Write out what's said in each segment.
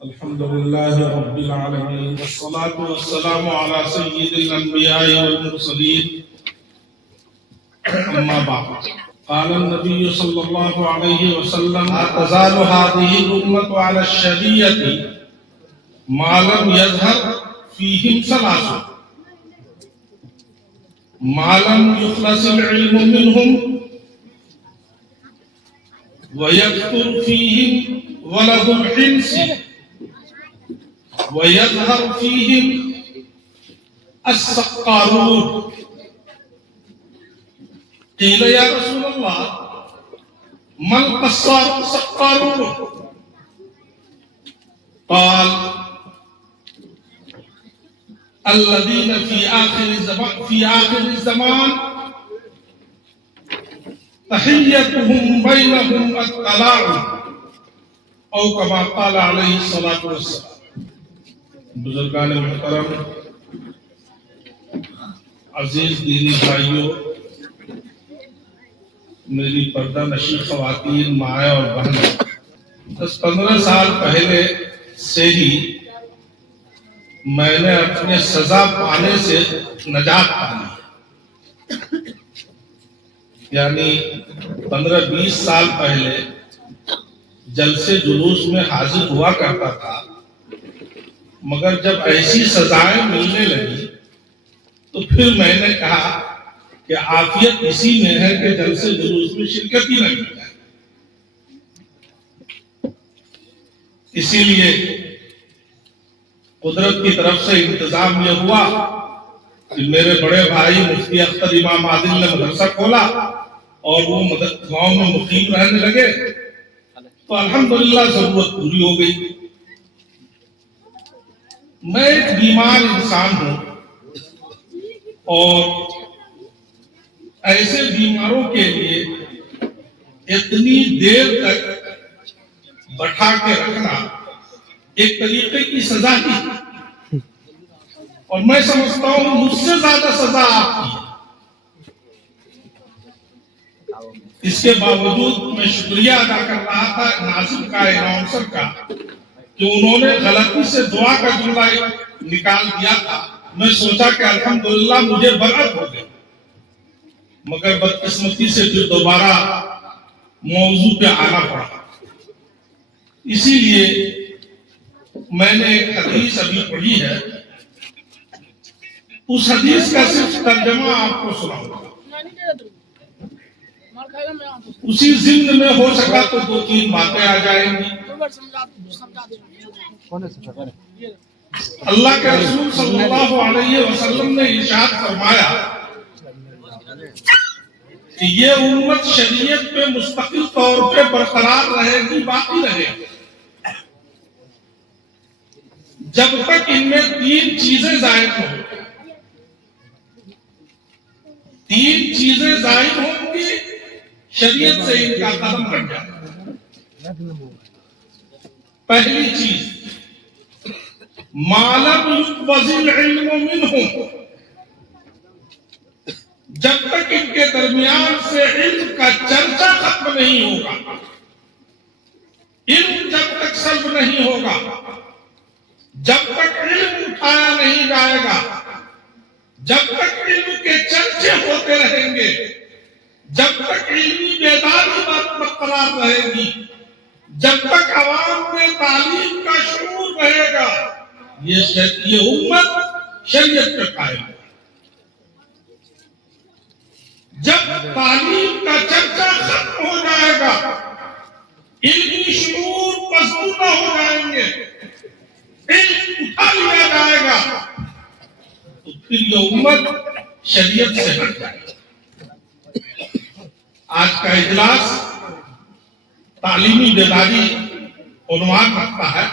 الحمد لله رب العالمين والصلاة والسلام على سيد الأنبياء والمرسلين أما بعد قال النبي صلى الله عليه وسلم لا تزال هذه الأمة على الشريعة ما لم يظهر فيهم ثلاثة ما لم يخلص العلم منهم ويكثر فيهم ولد الحنس ويظهر فيهم السقارون. قيل يا رسول الله ما السقارون؟ قال الذين في آخر الزمان تحيتهم بينهم التلاعب او كما قال عليه الصلاة والسلام. بزرگان محترم، عزیز دینی بھائیوں، میری پردہ نشین خواتین، مائیں اور بہنیں، 10-15 سال پہلے سے ہی میں نے اپنے سزا پانے سے نجات پا لی. یعنی 15-20 سال پہلے جلسے جلوس میں حاضر ہوا کرتا تھا، مگر جب ایسی سزائیں ملنے لگی تو پھر میں نے کہا کہ عافیت اسی میں ہے کہ جلسے جلوس میں شرکت ہی نہ کی جائے. اسی لیے قدرت کی طرف سے انتظام یہ ہوا کہ میرے بڑے بھائی مفتی اختر امام عادل نے مدرسہ کھولا اور وہ گاؤں میں مقیم رہنے لگے تو الحمدللہ ضرورت پوری ہو گئی. میں ایک بیمار انسان ہوں اور ایسے بیماروں کے لیے اتنی دیر تک بٹھا کے رکھنا ایک طریقے کی سزا ہی، اور میں سمجھتا ہوں مجھ سے زیادہ سزا آپ کی. اس کے باوجود میں شکریہ ادا کر رہا تھا ناظم کا، اناؤنسر کا، کہ انہوں نے غلطی سے دعا کا جملہ نکال دیا تھا. میں سوچا کہ الحمدللہ مجھے برکت ہو گئی، مگر بدقسمتی سے پھر دوبارہ موضوع پہ آنا پڑا. اسی لیے میں نے ایک حدیث ابھی پڑھی ہے، اس حدیث کا صرف ترجمہ آپ کو سناؤں گا. اسی ضمن میں ہو سکا تو 2-3 باتیں آ جائیں گی. اللہ کے رسول صلی اللہ علیہ وسلم نے ارشاد فرمایا کہ یہ امت شریعت پہ مستقل طور پہ برقرار رہے گی، باقی رہے گی، جب تک ان میں 3 چیزیں زائد ہوں. 3 چیزیں زائد ہوں گی، شریعت سے ان کا قدم بن جائے. پہلی چیز ما لم يقبض العلم منهم، جب تک ان کے درمیان سے علم کا چرچا ختم نہیں ہوگا، علم جب تک سلب نہیں ہوگا، جب تک علم اٹھایا نہیں جائے گا، جب تک علم کے چرچے ہوتے رہیں گے، جب تک علمی بیداری برقرار رہے گی، جب تک عوام میں تعلیم کا شعور رہے گا، یہ امت شریعت پہ قائم ہے. جب تعلیم کا چرچا ختم ہو جائے گا، علمی شعور پسندہ ہو جائیں گے، علم اٹھا لیا جائے گا، تو پھر یہ امت شریعت سے ہٹ جائے گی. آج کا اجلاس تعلیمی بیداری عنوان رکھتا ہے.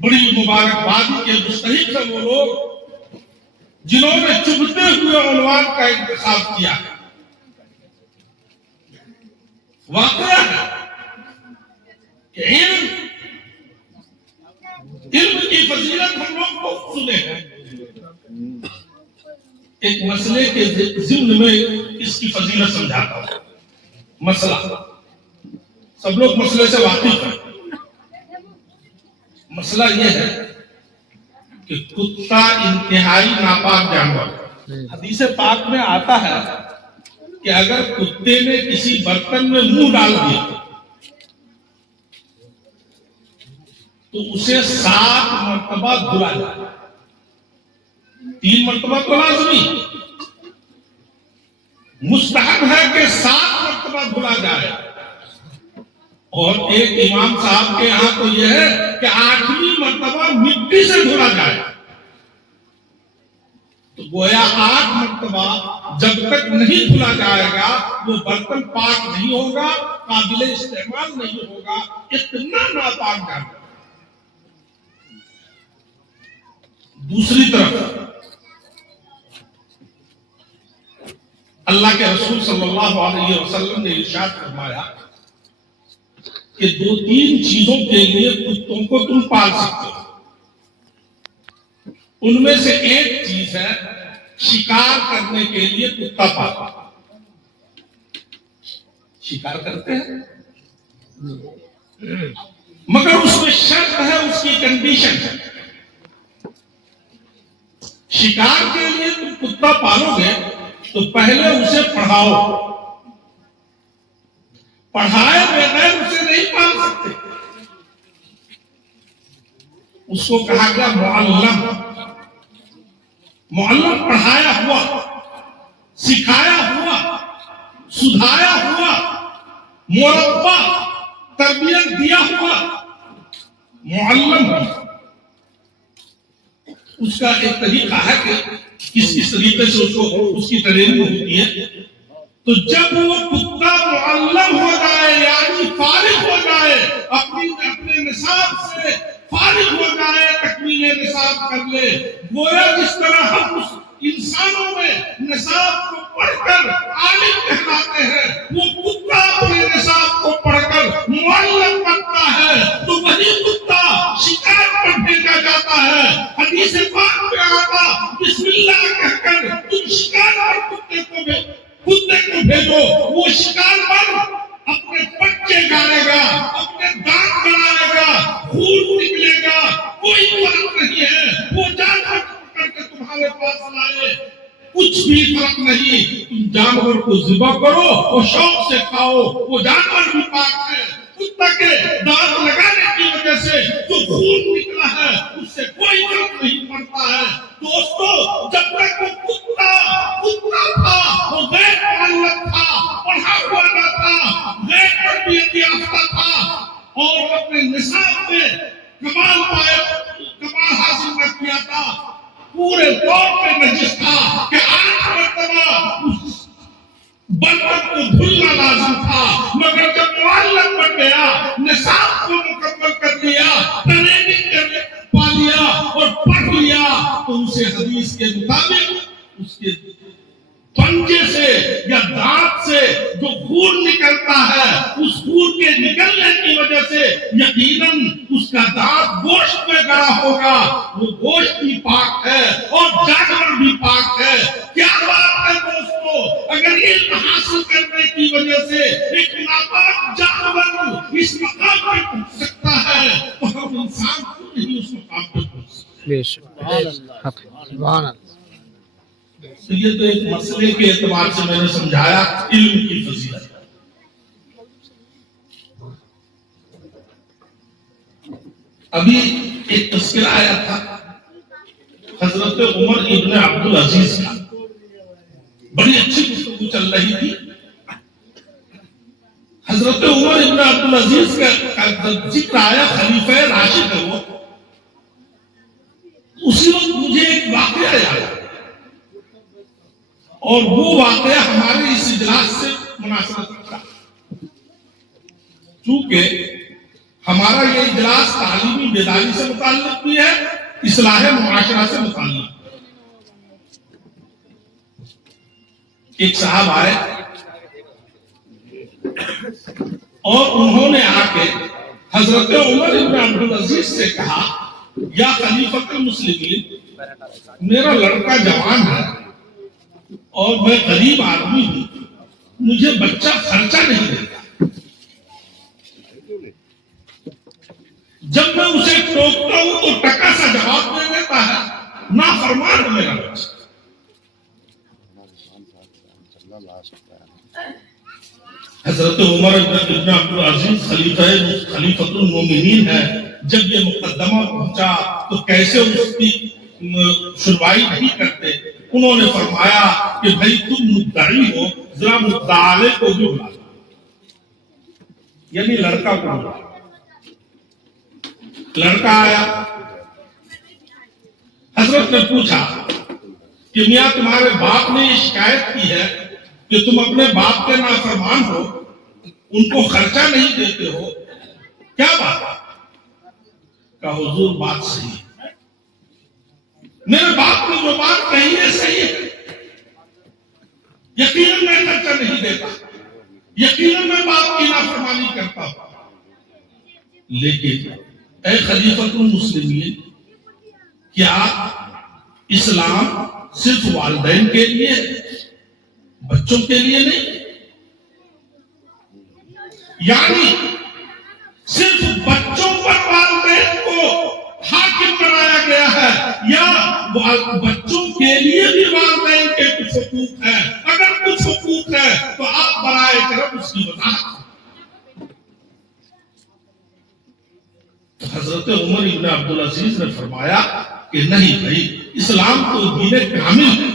بڑی مبارکبادی کے مستحق ہیں وہ لوگ جنہوں نے چبھتے ہوئے عنوان کا انتخاب کیا. واقعہ ہے کہ علم کی فضیلت ہم لوگ بہت سنے ہیں. ایک مسئلے کے ضمن میں اس کی فضیلت سمجھاتا ہوں. مسئلہ سب لوگ مسئلے سے واقف ہیں. مسئلہ یہ ہے کہ کتا انتہائی ناپاک جانور ہے۔ حدیث پاک میں آتا ہے کہ اگر کتے نے کسی برتن میں منہ ڈال دیا تو اسے 7 مرتبہ دھلا جائے، 3 مرتبہ تو لازمی، مستحب ہے کہ 7 مرتبہ دھلا جائے۔ اور ایک امام صاحب کے یہاں تو یہ ہے کہ 8ویں مرتبہ مٹی سے دھلا جائے۔ تو گویا 8 مرتبہ جب تک نہیں دھلا جائے گا وہ برتن پاک نہیں ہوگا، قابل استعمال نہیں ہوگا، اتنا ناپاک جانور۔ دوسری طرف اللہ کے رسول صلی اللہ علیہ وسلم نے ارشاد فرمایا کہ 2-3 چیزوں کے لیے کتوں کو تم پال سکتے ہو۔ ان میں سے ایک چیز ہے شکار کرنے کے لیے کتا پالنا۔ شکار کرتے ہیں مگر اس میں شرط ہے، اس کی کنڈیشن ہے۔ شکار کے لیے تم کتا پالو گے تو پہلے اسے پڑھاؤ، پڑھائے بغیر اسے نہیں پال سکتے۔ اس کو کہا گیا معلم۔ معلم پڑھایا ہوا، سکھایا ہوا، سدھایا ہوا، مربع تربیت دیا ہوا معلم۔ اس کا ایک طریقہ ہے کہ کس طریقے سے اس کی ٹریننگ ہوتی ہے۔ تو جب وہ کتا معلم ہو جائے، یعنی فارغ ہو جائے، اپنے نصاب سے فارغ ہو جائے، تکمیل نصاب کر لے، گویا جس طرح ہم اس انسانوں میں نصاب کو پڑھ کر عالم کہلاتے ہیں، وہ کتا اپنے نصاب کو پڑھ کر معلم بنتا ہے، تو وہی کتا شکار پر بھیجا جاتا ہے۔ حدیث پاک میں آتا بسم اللہ کہہ کر تم شکار پر کتے کو بھیجو، وہ شکار پر اپنے بچے گاڑے گا، اپنے دانت گڑائے گا، خون نکلے گا، کوئی فرق نہیں ہے۔ وہ جانور پکڑ کے تمہارے پاس لائے، کچھ بھی فرق نہیں۔ تم جانور کو ذبح کرو اور شوق سے کھاؤ، وہ جانور بھی پاک ہے۔ کتا کے دانت لگانے کی وجہ سے جو خون نکلا ہے اس سے کوئی فرق نہیں پڑتا ہے۔ دوستو، جب تک وہ کتا تھا، وہ غیر معلم تھا، پڑھا ہوا نہ تھا، غیر تربیت یافتہ تھا، اور اپنے نصاب میں کمال حاصل نہ کیا تھا، پورے طور پہ نجس تھا کہ 8 مرتبہ اس برتن کو دھلنا لازم تھا۔ مگر جب معلم بن گیا، نصاب کو مکمل کر لیا، ٹریننگ پا لیا اور پڑھ لیا، تو اسے حدیث کے مطابق اس کے پنجے سے یا دانت سے جو خون نکلتا ہے، اس خون کے نکلنے کی وجہ سے یقیناً اس کا دانت گوشت میں گڑا ہوگا، وہ گوشت بھی پاک ہے اور جانور بھی پاک ہے۔ کیا بات ہے دوستو، اگر علم حاصل کرنے کی وجہ سے ایک ناپاک جانور اس مقام پہ پہنچ سکتا ہے تو ہم انسان کو نہیں اس مقام پہ پہنچ سکتے۔ سبحان اللہ۔ تو یہ تو ایک مسئلے کے اعتبار سے میں نے سمجھایا علم کی فضیلت۔ ابھی ایک تذکرہ آیا تھا حضرت عمر ابن عبدالعزیز کا، بڑی اچھی گفتگو چل رہی تھی۔ حضرت عمر ابن عبدالعزیز کا ذکر آیا، خلیفہ راشد ہے وہ۔ اسی وقت مجھے ایک واقعہ یاد آیا، اور وہ واقعہ ہمارے اس اجلاس سے مناسبت رکھتا ہے، چونکہ ہمارا یہ اجلاس تعلیمی بیداری سے متعلق بھی ہے، اصلاح معاشرہ سے متعلق۔ ایک صاحب آئے اور انہوں نے آ کے حضرت عمر ابن عبدالعزیز سے کہا، یا خلیفۃ المسلمین، میرا لڑکا جوان ہے اور میں غریب آدمی ہوں، مجھے بچہ خرچہ نہیں دیتا، جب میں اسے ٹوکتا ہوں تو ٹکا سا جواب دے دیتا ہے، نافرمان ہے میرا بچہ۔ حضرت عمر بن عبدالعزیز خلیفۃ المومنین ہے، جب یہ مقدمہ پہنچا تو کیسے اس کی سنوائی نہیں کرتے؟ انہوں نے فرمایا کہ بھائی تم مدعی ہو، ذرا مدعا کو بھی بلا، یعنی لڑکا کو بلا۔ لڑکا آیا، حضرت نے پوچھا کہ میاں تمہارے باپ نے یہ شکایت کی ہے کہ تم اپنے باپ کے نافرمان ہو، ان کو خرچہ نہیں دیتے ہو، کیا بات ہے؟ کہا حضور بات صحیح ہے، میرے باپ نے جو بات کہی ہے صحیح ہے، یقیناً میں خرچہ نہیں دیتا، یقیناً میں باپ کی نافرمانی کرتا ہوں، لیکن اے خلیفۃ المسلمین، کیا اسلام صرف والدین کے لیے، بچوں کے لیے نہیں؟ یعنی صرف بچوں پر والدین کو حاکم بنایا گیا ہے، یا بچوں کے لیے بھی والدین کے کچھ حقوق ہیں؟ اگر کچھ حقوق ہے تو آپ برائے کرم اس کی وضاحت۔ حضرت عمر ابن عبدالعزیز نے فرمایا کہ نہیں بھائی، اسلام تو دین کامل ہے،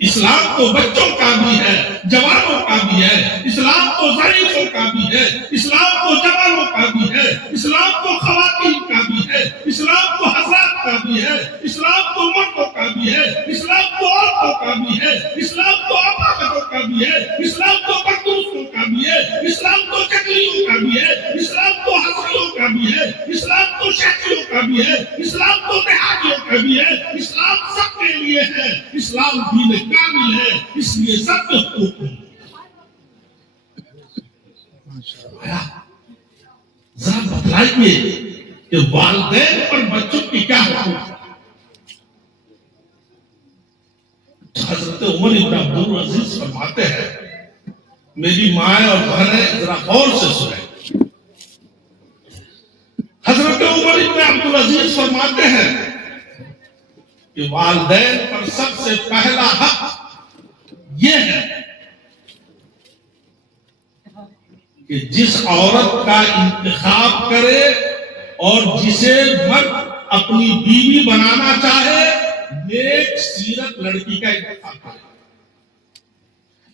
اسلام تو بچوں کا بھی ہے، جوانوں کا بھی ہے، اسلام تو ضعیفوں کا بھی ہے، اسلام تو جوانوں کا بھی ہے، اسلام تو خواتین کا بھی ہے، اسلام تو حضرات کا بھی ہے، اسلام تو مردوں کا بھی ہے، اسلام تو عورتوں کا بھی ہے، اسلام تو اپاہجوں کا بھی ہے، اسلام تو بدوستوں کا بھی ہے، اسلام تو چکلیوں کا بھی ہے، اسلام تو ہنسیوں کا بھی ہے، اسلام تو شہریوں کا بھی ہے، اسلام تو دیہاتیوں کا بھی ہے، اسلام سب کے لیے ہے، اسلام دین کامل ہے، اس لیے سب کے حقوق ہیں۔ ذرا بتلائیے کہ والدین پر بچوں کی کیا حقوق ہے؟ حضرت عمر ابن عبدالعزیز فرماتے ہیں، میری مائیں اور بہنیں ذرا غور سے سنیں۔ حضرت عمر ابن عبدالعزیز فرماتے ہیں کہ والدین پر سب سے پہلا حق یہ ہے کہ جس عورت کا انتخاب کرے اور جسے مرد اپنی بیوی بنانا چاہے، نیک سیرت لڑکی کا انتخاب کرے۔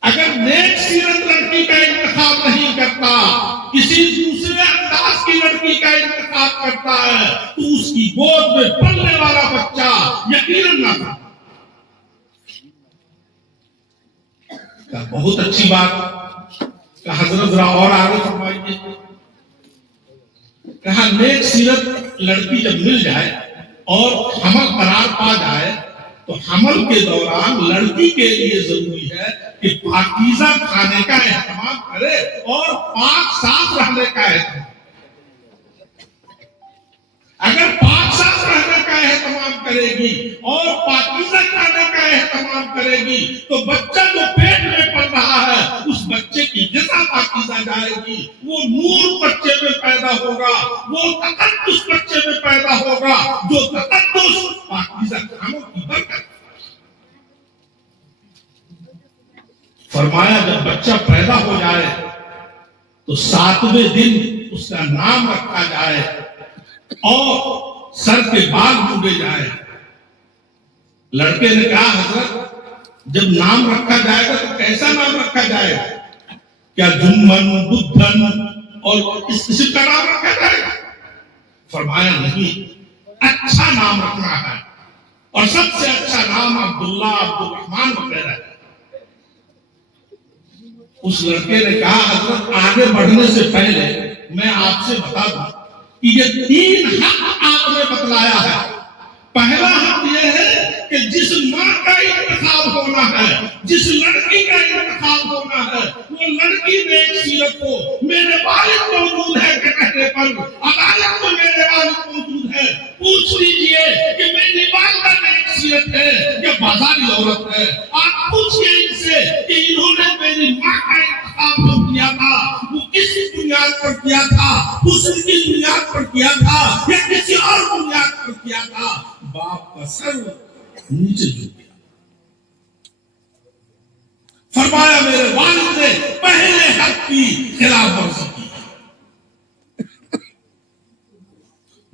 اگر نیک سیرت لڑکی کا انتخاب نہیں کرتا، کسی دوسرے انداز کی لڑکی کا انتخاب کرتا ہے، تو اس کی گود میں پلنے والا بچہ یقیناً نہ تھا۔ بہت اچھی بات کہ حضرت ذرا اور آگے فرمائیے۔ کہا نیک سیرت لڑکی جب مل جائے اور حمل قرار پا جائے تو حمل کے دوران لڑکی کے لیے ضروری ہے کہ پاکیزہ کھانے کا اہتمام کرے اور پاک صاف رہنے کا اہتمام۔ اگر پاک صاف رہنے کا اہتمام کرے گی اور پاکیزہ کھانے کا اہتمام کرے گی تو بچہ جو پیٹ میں پل رہا ہے اس بچے کی غذا پاکیزہ جائے گی، وہ نور بچے میں پیدا ہوگا، وہ تقدس بچے میں پیدا ہوگا، جو تقدس پاکیزہ کھانوں کی برکت۔ فرمایا جب بچہ پیدا ہو جائے تو 7ویں دن اس کا نام رکھا جائے اور سر کے بال ڈوبے جائے۔ لڑکے نے کہا حضرت جب نام رکھا جائے گا تو کیسا نام رکھا جائے گا؟ کیا جمن بدھن اور اسی کا نام رکھا جائے گا؟ فرمایا نہیں، اچھا نام رکھنا ہے، اور سب سے اچھا نام عبداللہ، عبدالرحمن وغیرہ ہے۔ اس لڑکے نے کہا حضرت آگے بڑھنے سے پہلے میں آپ سے بتا دوں کہ یہ 3 حق آپ نے بتلایا ہے۔ پہلا حق یہ ہے کہ جس ماں کا انتخاب ہونا ہے، جس لڑکی کا انتخاب ہونا ہے، وہ لڑکی نیک سیرت ہو۔ میرے والد موجود ہے کہ کہنے پر عدالت میں میرے والد موجود ہے، پوچھ لیجئے کہ میری والدہ نیک سیرت ہے یا بازاری عورت ہے۔ آپ پوچھئے ان سے کہ انہوں نے میری ماں کا انتخاب جو کیا تھا وہ کس بنیاد پر کیا تھا؟ حسن کی بنیاد پر کیا تھا یا کسی اور نیچے جھک گیا. فرمایا میرے والد نے پہلے حق کی خلاف ورزی کی.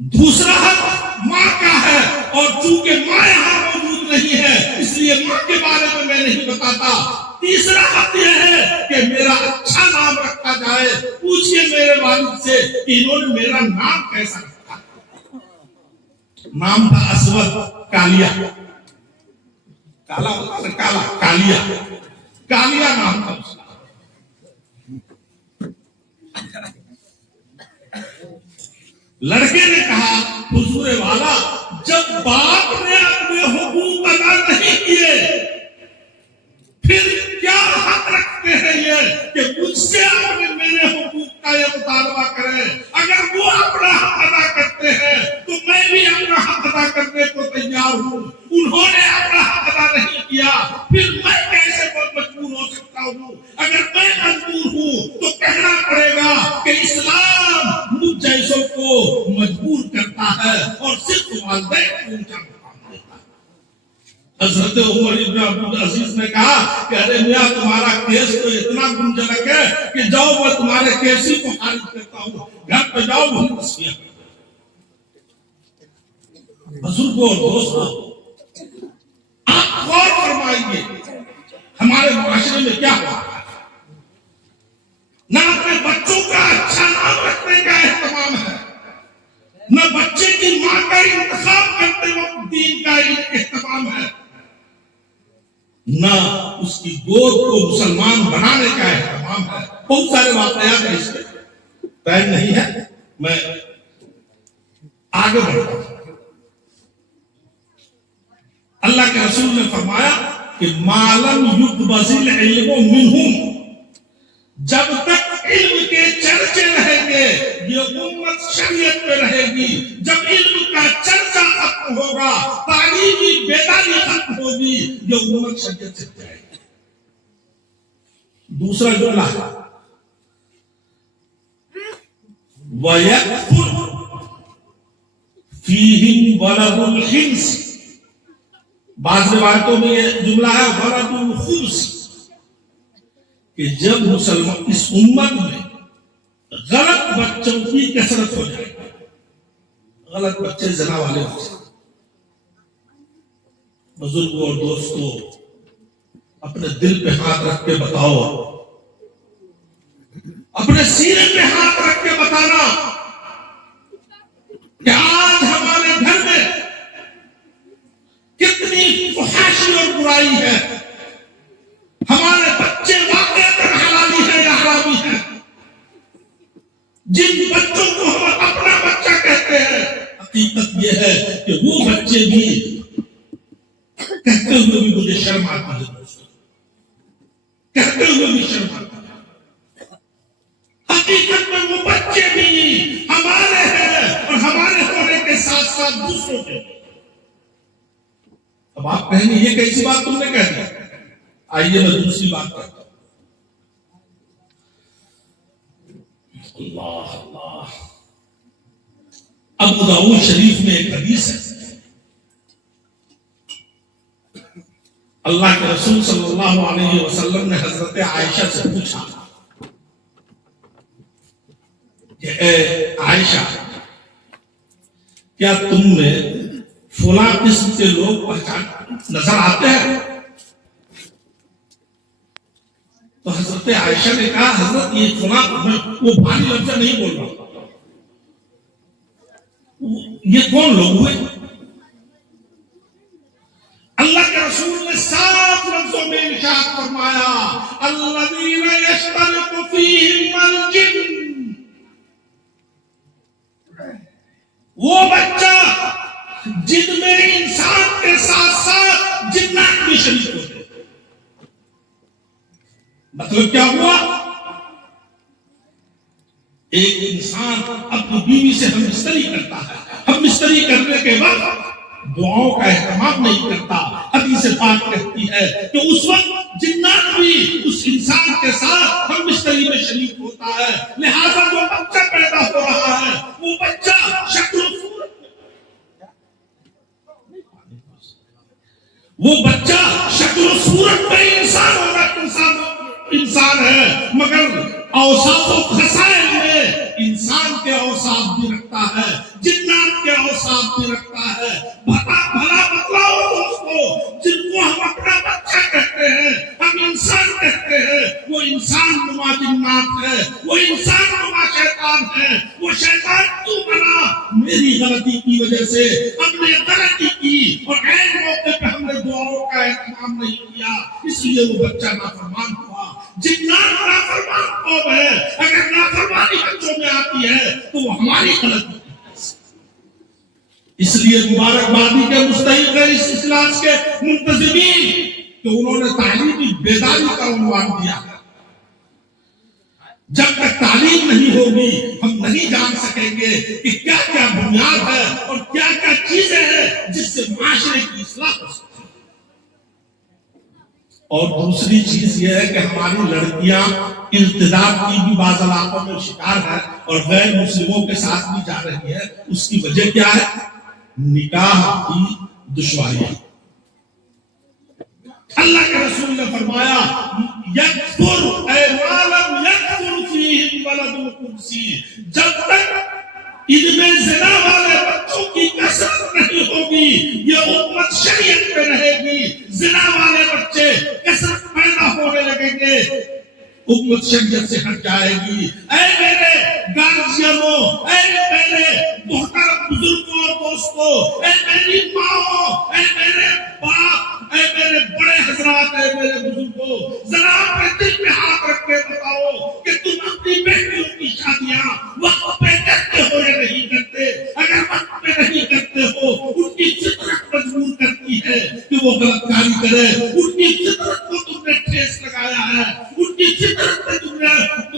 دوسرا حق ماں کا ہے اور چونکہ ماں یہاں موجود نہیں ہے اس لیے ماں کے بارے میں میں نہیں بتاتا. تیسرا حق یہ ہے کہ میرا اچھا نام رکھا جائے. پوچھئے میرے والد سے کہ انہوں نے میرا نام کیسا رکھا. نام تھا اسود، کالیا. کالا ہوتا ہے کالا، کالیا. کالیا نام تھا اس کا. لڑکے نے کہا حضور والا جب باپ نے اپنے حقوق ادا نہیں کیے پھر کیا حق رکھتے ہیں یہ کہ مجھ سے اپنے میرے حقوق کا یہ مطالبہ کریں. اگر وہ اپنا حق ادا کرتے ہیں تو میں بھی اپنا حق ادا کرنے کو تیار ہوں. انہوں نے اپنا حق ادا نہیں کیا پھر میں کیسے مجبور ہو سکتا ہوں. اگر میں مجبور ہوں تو کہنا پڑے گا کہ اسلام مجھ جیسوں کو مجبور کرتا ہے اور صرف والدین کو اونچا مقام دیتا ہے. حضرت عمر ابن عبدالعزیز نے کہا کہ ارے میاں تمہارا کیس تو اتنا گنجلک ہے کہ جاؤ میں تمہارے کیسی کو خارج کرتا ہوں. گھر پہ جاؤ بہت تسلیہ. بزرگوں اور دوستوں آپ غور فرمائیے ہمارے معاشرے میں کیا ہوا. نہ اپنے بچوں کا اچھا نام رکھنے کا اہتمام ہے، نہ بچے کی ماں کا انتخاب کرتے وقت دین کا اہتمام ہے، نہ اس کی گود کو مسلمان بنانے کا اہتمام ہے. بہت سارے واقعات ہیں، اس میں ٹائم نہیں ہے، میں آگے بڑھتا ہوں. اللہ کے رسول نے فرمایا کہ مالم یقبض العلم منہم، جب تک علم کے چرچے رہیں گے یہ امت شریعت میں رہے گی. جب علم کا چرچا ختم ہوگا، تعلیمی بیداری ختم ہوگی، یہ امت شریعت سے جائے گی. دوسرا جملہ ہے وَيَكْفُرْ فِيهِمْ وَلَدُ الْخِنْسِ. بعض روایتوں میں یہ جملہ ہے وَلَدُ الْخُبْثِ، کہ جب مسلمان اس امت میں غلط بچوں کی کثرت ہو جائے گی، غلط بچے زنا والے ہو جائیں. بزرگوں اور دوستوں اپنے دل پہ ہاتھ رکھ کے بتاؤ، اپنے سینے پہ ہاتھ رکھ کے بتانا کہ آج ہمارے گھر میں کتنی فحاشی اور برائی ہے. ہمارے بچے واقعتاً حلالی ہیں یا حرامی ہیں. جن بچوں کو ہم اپنا بچہ کہتے ہیں حقیقت یہ ہے کہ وہ بچے بھی کہتے ہوئے بھی مجھے شرم آتی ہے. دوستوں کہتے ہوئے بھی شرم آتی ہے. حقیقت میں وہ بچے بھی ہمارے ہیں اور ہمارے ہونے کے ساتھ ساتھ دوسروں کے. اب آپ کہیں گے یہ کیسی بات تم نے کہہ دی. آئیے میں دوسری بات کرتا ہوں. اللہ اللہ. ابو داؤد شریف میں ایک حدیث ہے، اللہ کے رسول صلی اللہ علیہ وسلم نے حضرت عائشہ سے پوچھا کہ اے عائشہ کیا تم میں فلاں قسم کے لوگ پہچان نظر آتے ہیں؟ تو حضرت عائشہ نے کہا حضرت یہ فلاں وہ بھاری لفظ نہیں بول رہا، یہ کون لوگ ہوئے؟ اللہ کے رسول نے صاف لفظوں میں ارشاد فرمایا الذین یشترک فیہم الجن. وہ بچہ جن میں انسان کے ساتھ ساتھ جنات بھی شریک ہوتے. مطلب کیا ہوا؟ ایک انسان اپنی بیوی سے ہم مستری کرتا ہے، ہم مستری کرنے کے بعد دعاؤں کا اہتمام نہیں کرتا. حدیث پاک کہتی ہے کہ اس وقت جنات بھی اس انسان کے ساتھ ہم مستری میں شریک ہوتا ہے. لہذا جو بچہ پیدا ہو رہا ہے وہ بچہ شکل و صورت وہ بچہ شکل و صورت میں انسان ہے، مگر اوصاف و خصائل میں انسان کے اوصاف بھی رکھتا ہے، جنات کے اوصاف بھی رکھتا ہے۔ بھلا بتلاؤ دوستو، جن کو ہم اپنا بچہ کہتے ہیں، ہم انسان کہتے ہیں، وہ انسان نما جنات ہے، وہ انسان نما شیطان ہے۔ وہ شیطان تو بنا میری غلطی کی وجہ سے، ہم نے غلطی کی اور عین موقع پہ ہم نے دعاؤں کا اہتمام نہیں کیا، اس لیے وہ بچہ نافرمان ہوا۔ جنات نافرمان قوم ہے، اگر نافرمانی بچوں میں آتی ہے تو وہ ہماری غلطی ہے۔ اس لیے مبارکبادی کے مستحق ہے اس اجلاس کے منتظمین کہ انہوں نے تعلیمی بیداری کا عنوان دیا ہے۔ جب تک تعلیم نہیں ہوگی ہم نہیں جان سکیں گے کہ کیا کیا بنیاد ہے اور کیا کیا چیزیں ہیں جس سے معاشرے کی اصلاح ہو سکتی ہے۔ اور دوسری چیز یہ ہے کہ ہماری لڑکیاں ارتداد کی بھی بعض علاقوں میں شکار ہے اور غیر مسلموں کے ساتھ بھی جا رہی ہے۔ اس کی وجہ کیا ہے؟ نکاح کی دشواریاں۔ اللہ کے رسول نے فرمایا یکفر اے مالم یکفر فیہم ولد القدسی، جب تک ان میں زنا والے بچوں کی کثرت نہیں ہوگی یہ امت شریعت میں رہے گی۔ زنا والے بچے کثرت پیدا ہونے لگیں گے، امت شریعت سے ہٹ جائے گی۔ اے میرے گارجینوں، اے میرے محترم بزرگوں اور دوستوں، اے میری ماں، اے میرے باپ، اے میرے بڑے حضرات، اے میرے بزرگوں، ذرا اپنے دل میں ہاتھ رکھ کے بتاؤ کہ تم اپنی بیٹیوں کی شادیاں وقت پہ کرتے ہو یا نہیں کرتے؟ اگر وقت پہ نہیں کرتے ہو، ان کی فطرت مجبور کرتی ہے کہ وہ غلط کاری کرے، ان کی فطرت کو تم نے ٹھیس لگایا ہے، ان کی فطرت پہ تم نے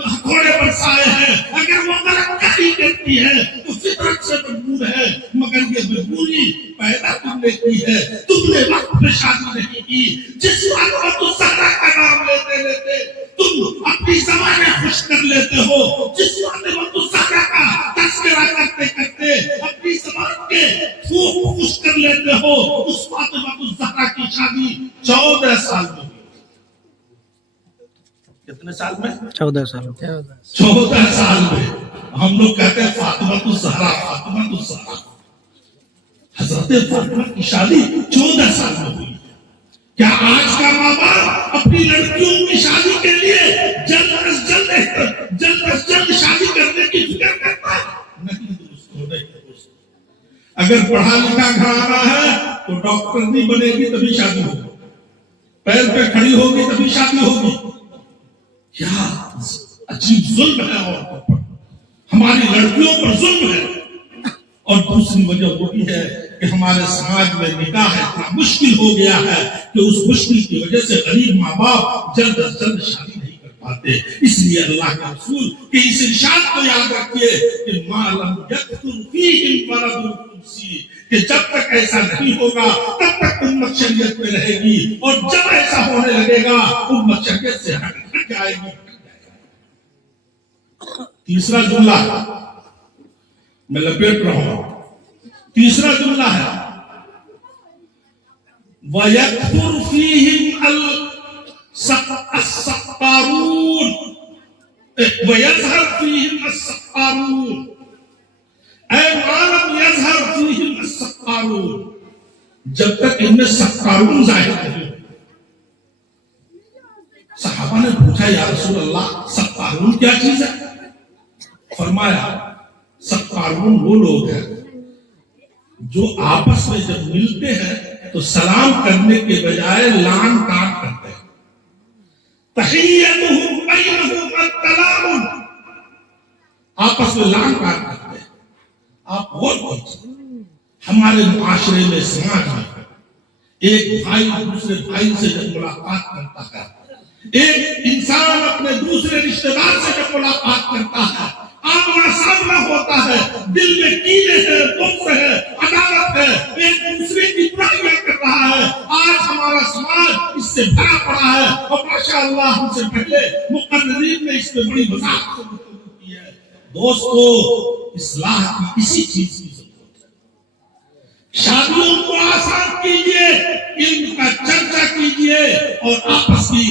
ہتھوڑے برسائے ہیں۔ اگر وہ غلط کاری کرتی ہے تو فطرت سے مجبور ہے، مگر یہ مجبوری پیدا تم نے کی ہے، تم نے وقت پہ شادی نہیں کی۔ جس وقت تو زہرا کا نام لیتے لیتے تم اپنی زبانیں خوش کر لیتے ہو، جس وقت تو زہرا کا تذکرہ کرتے کرتے اپنی زبان کے پھوک خوش کر لیتے ہو، اس فاطمہ الزہرا کی شادی 14 سال میں ہوئی۔ کتنے سال میں؟ 14 سال 14 سال میں۔ ہم لوگ کہتے ہیں فاطمہ الزہرا، فاطمہ الزہرا۔ حضرت فاطمہ کی شادی 14 سال میں ہوئی۔ کیا آج کا ماں باپ اپنی لڑکیوں کی شادی کے لیے جلد از جلد شادی کرنے کی فکر کرتا ہے؟ نہیں دوستو، نہیں دوستو۔ اگر پڑھا لکھا گھرانہ ہے تو ڈاکٹر نہیں بنے گی تبھی شادی ہوگی، پیر پہ کھڑی ہوگی تبھی شادی ہوگی۔ کیا عجیب ظلم ہے عورتوں پر، ہماری لڑکیوں پر ظلم ہے۔ اور دوسری وجہ وہ بھی ہے کہ ہمارے سماج میں نکاح اتنا مشکل ہو گیا ہے کہ اس مشکل کی وجہ سے غریب ماں باپ جلد از جلد شادی نہیں کر پاتے۔ اس لیے اللہ کا رسول کہ اس ارشاد کو یاد رکھیے کہ ما لم یکفر فیہم ولد القدسی، کہ جب تک ایسا نہیں ہوگا تب تک امت شریعت میں رہے گی، اور جب ایسا ہونے لگے گا امت شریعت سے ہٹ جائے گی۔ تیسرا جملہ میں لپیٹ رہا ہوں، تیسرا جملہ ہے وَيَكْثُرُ فِيهِمْ السَّقَّارُونَ، وَيَظْهَرُ فِيهِمْ السَّقَّارُونَ، اے مَالَمْ يَظْهَرُ فِيهِمْ السَّقَّارُونَ، جب تک ان میں سقارون ظاہر نہیں۔ صحابہ نے پوچھا یا رسول اللہ سقارون کیا چیز ہے؟ فرمایا سقارون وہ لوگ ہیں جو آپس میں جب ملتے ہیں تو سلام کرنے کے بجائے لان تان کرتے ہیں۔ تحیتہم بینہم السلام، آپس میں لان تان کرتے ہیں۔ آپ غور کیجیے، ہمارے معاشرے میں سماج میں ایک بھائی دوسرے بھائی سے جب ملاقات کرتا ہے، ایک انسان اپنے دوسرے رشتہ دار سے جب ملاقات کرتا ہے، آمنا سامنا ہوتا ہے، دل میں کینے ہے، بغض ہے، عداوت ہے، ایک دوسرے کی برائیاں کر رہا ہے۔ آج ہمارا سماج اس سے بھرا پڑا ہے، اور ماشاءاللہ ہم سے پہلے مقررین نے اس پہ بڑی وضاحت سے گفتگو کی ہے۔ دوستو، اصلاح کی اسی چیز کی ضرورت ہے شادیوں کو آسان کیجیے، علم کا چرچا کیجیے اور آپس کی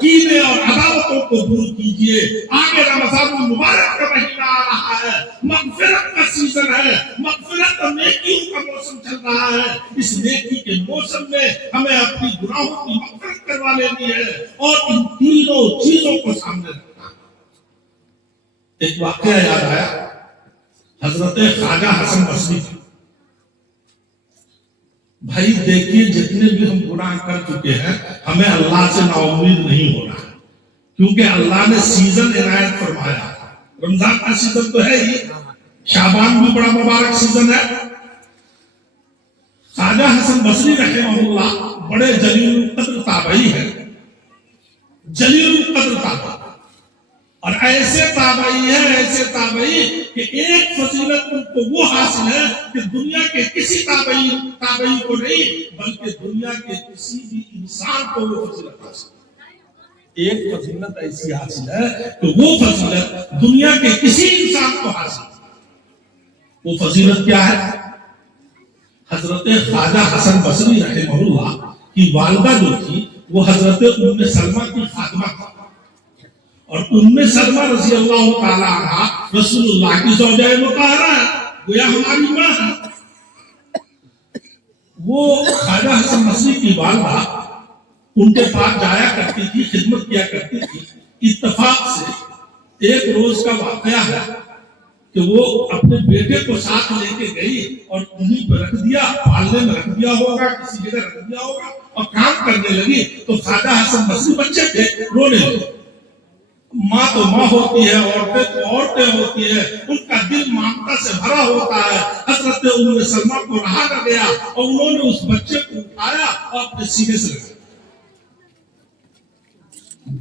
کینے اور عداوتوں کو دور کیجیے۔ آگے رمضان المبارک کا مہینہ آ رہا ہے، مغفرت کا سیزن ہے، مغفرت اور نیکیوں کا موسم چل رہا ہے۔ اس نیکی کے موسم میں ہمیں اپنی گناہوں کی مغفرت کروا لینی ہے اور ان تینوں چیزوں کو سامنے رکھنا ہے۔ ایک واقعہ یاد آیا، حضرت خواجہ حسن بصری۔ بھائی دیکھیے، جتنے بھی ہم گناہ کر چکے ہیں ہمیں اللہ سے نا امید نہیں ہونا ہے، کیونکہ اللہ نے سیزن عنایت فرمایا۔ رمضان کا سیزن تو ہے ہی، شعبان بھی بڑا مبارک سیزن ہے۔ خواجہ حسن بصری رحمہ اللہ بڑے جلیل القدر تابعی ہیں، جلیل القدر تابعی، اور ایسے تابعی کہ ایک فضیلت ان کو وہ حاصل ہے کہ دنیا کے کسی تابعی کو نہیں بلکہ دنیا کے کسی بھی انسان کو وہ فضیلت حاصل ہے۔ ایک فضیلت ایسی حاصل ہے کہ وہ فضیلت دنیا کے کسی انسان کو حاصل ہے۔ وہ فضیلت کیا ہے؟ حضرت خواجہ حسن بصری رحمہ اللہ کی والدہ جو تھی وہ حضرت ام سلمہ کی خادمہ تھی، اور ام سلمہ رضی اللہ تعالی عنہ رسول اللہ کی زوجہ مطہرہ ہے، گویا ہماری ماں ہے۔ وہ خواجہ حسن بصری کی والدہ ان کے پاس جایا کرتی تھی، خدمت کیا کرتی تھی۔ اتفاق سے ایک روز کا واقعہ ہے کہ وہ اپنے بیٹے کو ساتھ لے کے گئی اور انہیں پہ رکھ دیا، پالنے میں رکھ دیا ہوگا، کسی جگہ رکھ دیا ہوگا، اور کام کرنے لگی تو خواجہ حسن بصری بچے تھے، رونے لگے۔ ماں تو ماں ہوتی ہے، عورتیں تو عورتیں ہوتی ہیں، ان کا دل ممتا سے بھرا ہوتا ہے۔ حضرت ام سلمہ کو رہا نہ گیا اور انہوں نے اس بچے کو اٹھایا اور اپنے سینے سے رکھا۔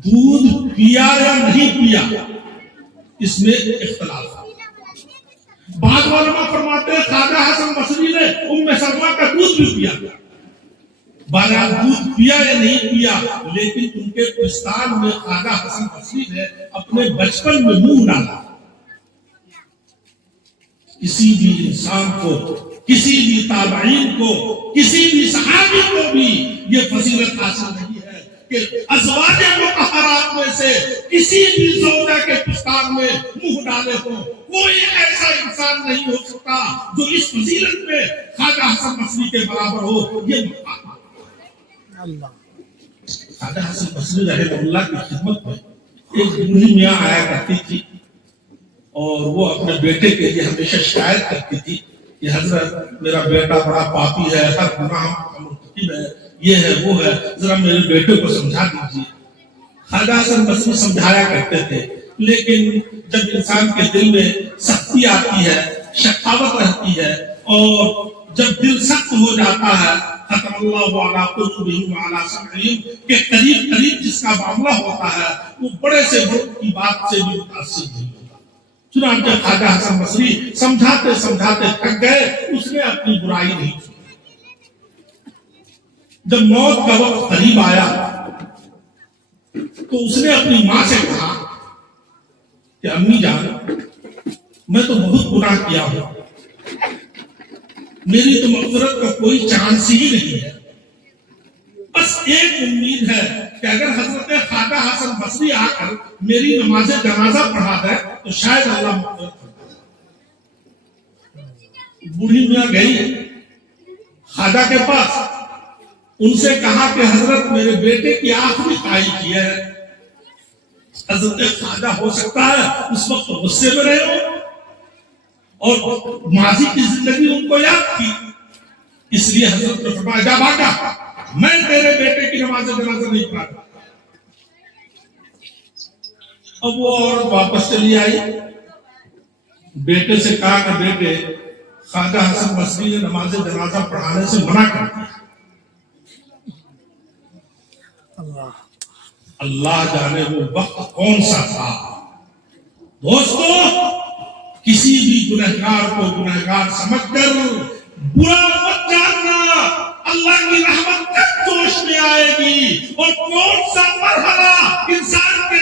دودھ پیا یا نہیں پیا اس میں اختلاف ہے۔ بعض علماء فرماتے ہیں خواجہ حسن بصری نے ام سلمہ کا دودھ بھی پیا، بہرحال دودھ پیا یا نہیں پیا، لیکن ان کے پستان میں خواجہ حسن بصری نے اپنے بچپن میں منہ ڈالا۔ کسی بھی انسان کو، کسی بھی تابعین کو، کسی بھی صحابی کو بھی یہ فضیلت حاصل نہیں ہے کہ ازواج مطہرات میں سے کسی بھی زوجہ کے پستان میں منہ ڈالے ہو۔ کوئی ایسا انسان نہیں ہو سکتا جو اس فضیلت میں خواجہ حسن بصری کے برابر ہو۔ یہ مقام خواجہ حسن بصری رحمہ اللہ کی خدمت میں ایک بوڑھی میاں آیا کرتی تھی اور وہ اپنے بیٹے کے لیے ہمیشہ شکایت کرتی تھی کہ حضرت میرا بیٹا بڑا پاپی ہے، ہر گناہ کا مرتکب ہے، یہ ہے وہ ہے، ذرا میرے بیٹے کو سمجھا دیجیے۔ خواجہ حسن بصری سمجھایا کرتے تھے، لیکن جب انسان کے دل میں سختی آتی ہے، شقاوت رہتی ہے، اور جب دل سخت ہو جاتا ہے، ختم اللہ علی قلوبہم وعلی سمعہم کہ قریب جس کا معاملہ ہوتا ہے وہ بڑے سے بڑوں کی بات سے بھی متاثر نہیں ہوتا۔ چنانچہ خواجہ حسن بصری سمجھاتے سمجھاتے تھک گئے، اس نے اپنی برائی نہیں کی۔ جب موت کا وقت قریب آیا تو اس نے اپنی ماں سے کہا کہ امی جان، میں تو بہت گناہ کیا ہوں، میری تو مغفرت کا کوئی چانس ہی نہیں ہے، بس ایک امید ہے کہ اگر حضرت خواجہ حسن بصری آ کر میری نماز جنازہ پڑھا دے تو شاید اللہ مغفرت کرے۔ بوڑھی میاں گئی خواجہ کے پاس، ان سے کہا کہ حضرت میرے بیٹے کی آخری خواہش کی ہے۔ حضرت خواجہ ہو سکتا ہے اس وقت غصے میں رہے ہو اور ماضی کی زندگی ان کو یاد تھی، اس لیے حضرت نے فرمایا جا بھاگا، میں تیرے بیٹے کی نماز جنازہ نہیں پڑھاتا۔ اب وہ عورت واپس چلی آئی، بیٹے سے کہا کہ بیٹے، خواجہ حسن بصری نے نماز جنازہ پڑھانے سے منع کر دیا۔ اللہ جانے وہ وقت کون سا تھا۔ دوستو، کسی بھی گنہگار کو گنہگار سمجھ کر برا مت جاننا، اللہ کی رحمت کب جوش میں آئے گی اور کون سا مرحلہ انسان کے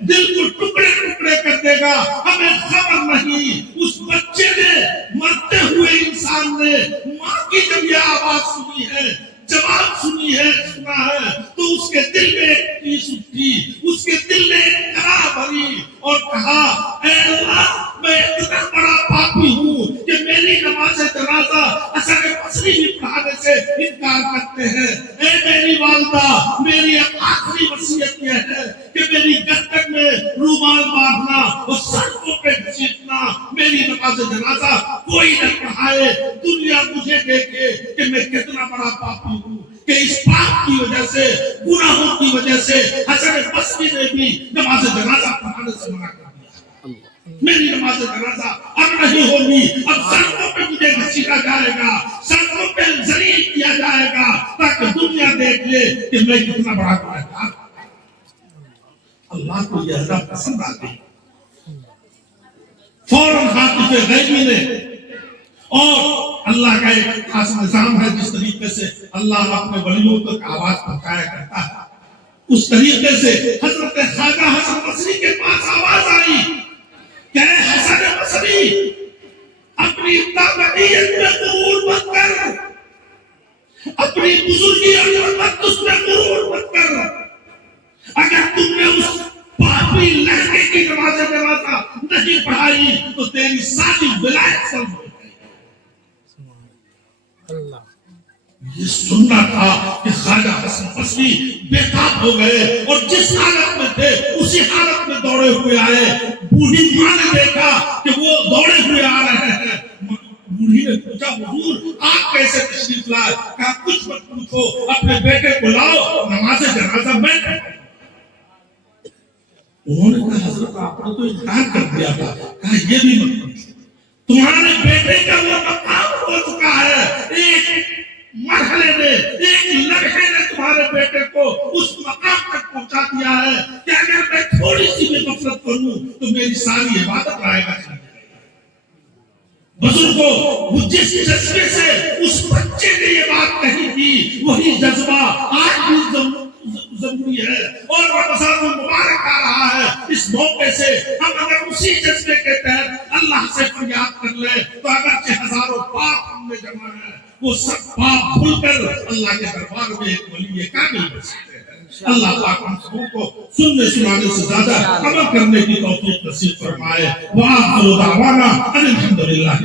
دل کو ٹکڑے ٹکڑے کر دے گا ہمیں خبر نہیں۔ اس بچے نے مرتے ہوئے انسان حسن نے ماں کی جب یہ آواز سنی ہے، جواب سنی ہے، سنا ہے، تو اس کے دل میں ایک ٹیس اٹھی، اس کے دل میں ایک کرا بھری اور کہا اے اللہ میں اتنا بڑا پاپی ہوں کہ میری نماز جنازہ حسن بصری بھی پڑھانے سے انکار کرتے ہیں۔ اے میری والدہ، میری آخری وصیت یہ ہے کہ میری گردن میں رومال باندھنا اور سڑکوں پہ گھسیٹنا، میری نماز جنازہ کوئی نہ پڑھائے، دنیا مجھے دیکھے کہ میں کتنا بڑا پاپی ہوں کہ اس پاپ کی وجہ سے، گناہوں کی وجہ سے حسن بصری نے بھی نماز جنازہ پڑھانے سے منع کر دیا۔ میری نماز جنازہ اب نہیں ہوگی، اب سڑکوں پہ مجھے گھسیٹا جائے گا، سڑکوں پہ ذلیل کیا جائے گا تاکہ دنیا دیکھ لے کہ میں کتنا بڑا گنہگار ہوں۔ اللہ کو یہ ادا پسند آ گئی، فوراً عاطف غیبی نے، اور اللہ کا ایک خاص نظام ہے جس طریقے سے اللہ اپنے ولیوں تک آواز پہنچایا کرتا ہے، اس طریقے سے حضرت خواجہ حسن بصری کے پاس آواز آئی کہ اے حسن بصری، اپنی تابعیت میں غرور مت کر، اپنی بزرگی اور حرمت اس میں غرور مت کر، اگر تم نے اس پاپی لڑکے کی نماز جنازہ نہیں پڑھائی تو تیری ساری ولایت فرض ہو گئی۔ یہ سننا تھا کہ خواجہ حسن بصری بے تاب ہو گئے اور جس حالت میں تھے اسی حالت میں دوڑے ہوئے آئے۔ بوڑھی ماں نے دیکھا کہ وہ دوڑے ہوئے آ رہے ہیں، بوڑھی نے پوچھا حضور آپ کیسے تشریف لائے؟ کہا کچھ مت پوچھو، اپنے بیٹے کو لاؤ، نماز جنازہ میں پڑھوں۔ انہوں نے کہا حضرت آپ نے تو انکار کر دیا تھا۔ کہا یہ بھی مت پوچھو، تمہارے بیٹے کا وہ مقام ہو چکا ہے، ایک مرحلے نے، ایک لمحے نے تمہارے بیٹے کو اس مقام تک پہنچا دیا ہے کہ اگر میں تھوڑی سی بھی غفلت کروں تو میری ساری عبادت رائے گا چلی جائے گی۔ بزرگوں، وہ جس جذبے سے اس بچے نے یہ بات کہی تھی وہی جذبہ آج بھی ضروری ہے، اور رمضان المبارک آ رہا ہے، اس موقع سے ہم اگر اسی جذبے کے تحت اللہ سے فریاد کر لیں تو اگرچہ ہزاروں پاپ ہم نے جمع ہے، وہ سب پاپ بھول کر اللہ کے دربار میں ایک ولی کامل بن سکتے ہیں۔ اللہ پاک ہم سبوں کو سننے سنانے سے زیادہ عمل کرنے کی توفیق نصیب فرمائے۔ وآخر دعوانا ان الحمد للہ۔